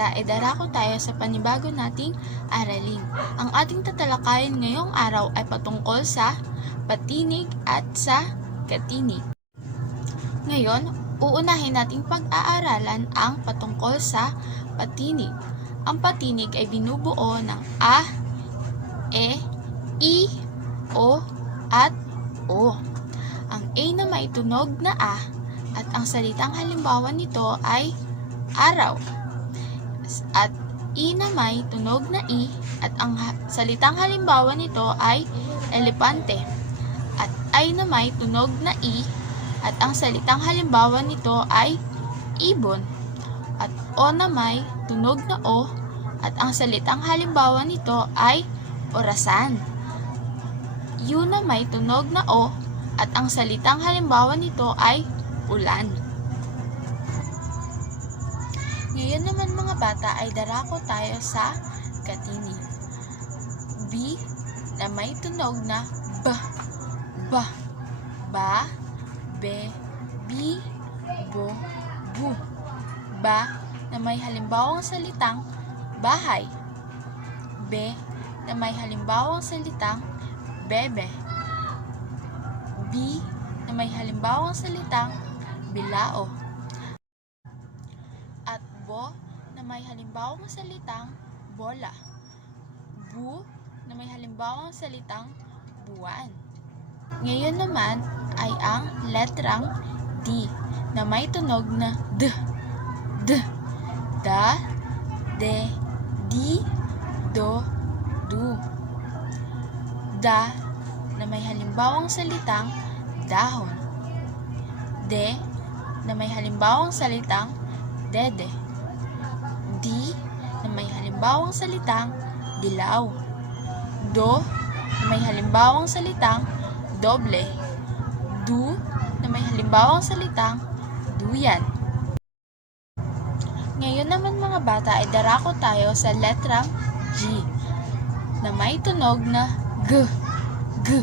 bata, darako tayo sa panibago nating aralin. Ang ating tatalakayin ngayong araw ay patungkol sa patinig at sa katinig. Ngayon, uunahin nating pag-aaralan ang patungkol sa patinig. Ang patinig ay binubuo ng A, E, I, O, at O. Ang A na may tunog na A at ang salitang halimbawa nito ay araw. At I na may tunog na I at ang salitang halimbawa nito ay elepante. At I na may tunog na I at ang salitang halimbawa nito ay ibon. At O na may tunog na O at ang salitang halimbawa nito ay orasan. U na may tunog na O at ang salitang halimbawa nito ay ulan. Ngayon naman mga bata ay darako tayo sa katinig. B na may tunog na B, ba, ba, be, bi, bo, bu. Ba na may halimbawang salitang bahay. Be na may halimbawang salitang bebe. Bi na may halimbawang salitang bilao. At bo na may halimbawang salitang bola. Bu na may halimbawang salitang buwan. Ngayon naman ay ang letrang D na may tunog na D. D. Da, de, di, do, du. Da na may halimbawang salitang dahon. De na may halimbawang salitang dede. Di na may halimbawang salitang dilaw. Do na may halimbawang salitang doble. Du na may halimbawang salitang duyan. Ngayon naman mga bata ay darako tayo sa letrang G na may tunog na G. G,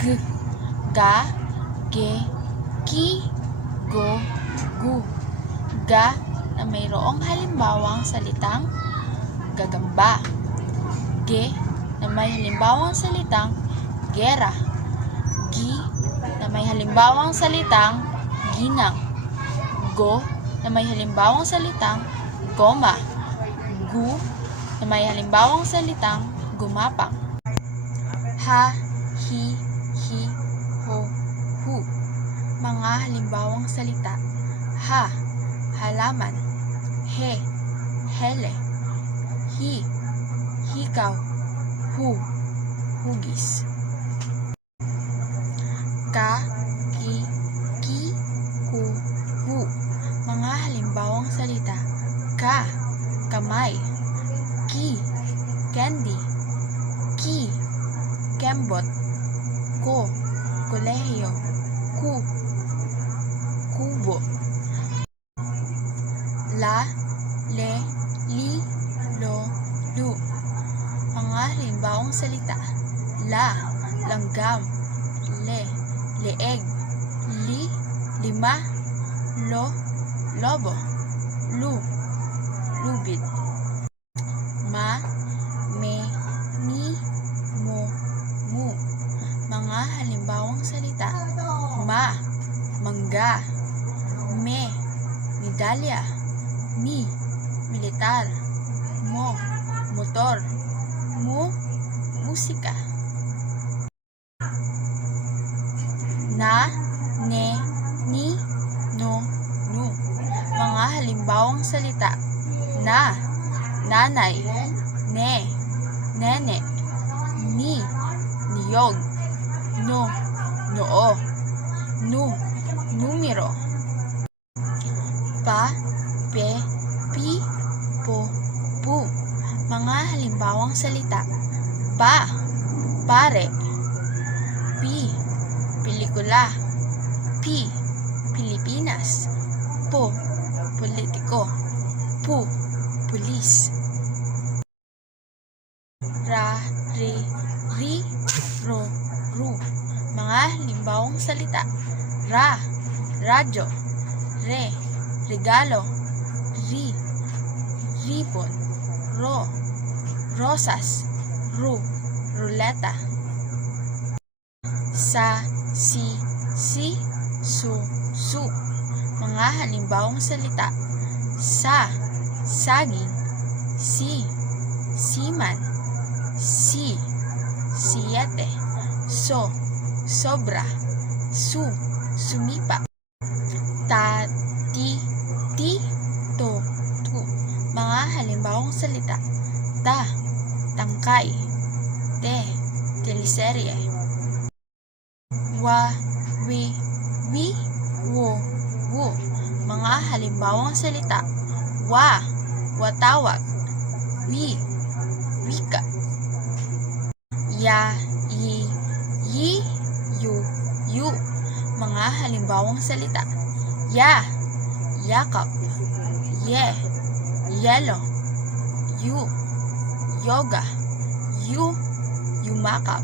G, ga, ge, ki, go, gu. Ga na mayroong halimbawang salitang gagamba. Ge na may halimbawang salitang gera. Gi na may halimbawang salitang ginang. Go na may halimbawang salitang goma. Gu na may halimbawang salitang gumapang. Ha, hi, ho, hu. Mga halimbawang salita. Ha, halaman. He, hele. Hi, hikaw. Hu, hugis. Ka, ki, ku, hu. Mga halimbawang salita. Ka, kamay. Ki, candy. Ki, kembot. Ko, kolehiyo. Ku, kubo. La, le, li, lo, lu. Mga halimbawang salita. La, langgam. Le, leeg. Li, lima. Lo, lobo. Lu, lubid. Ma, me, mi, mo, mu. Mga halimbawang salita. Ma, mangga. Me, medalya. Mi, militar. Mo, motor. Mu, musika. Na, ne, ni, no, nu. Mga halimbawang salita. Na, nanay. Ne, nene. Ni, niyog. No, noo. Nu, numero. Pa, pe, pi, po, pu. Mga halimbawang salita. Pa, pare. Pi, pelikula. Pi, Pilipinas. Po, politiko. Pu, pulis. Ra, re, ri, ro, ru. Mga halimbawang salita. Ra, radyo. Re, regalo. Ri, ripon, ro, rosas, ruleta. Sa, si, su. Mga halimbawang salita: sa, saging, si, siman, siyete, sobra, sumipa. Ta, ti, tu. Mga halimbawang salita: ta, tangkay, teleserye. Wa, wi, wo. Mga halimbawang salita: wa, watawag, wika. Ya, yi, yu. Mga halimbawang salita: ya, yakap, ye, yelo, yu, yoga, yumakap.